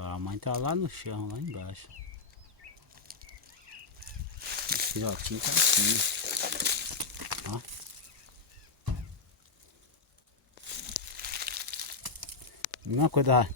A mãe tá lá no chão, lá embaixo. O filhotinho tá aqui. Ó. Mesma coisa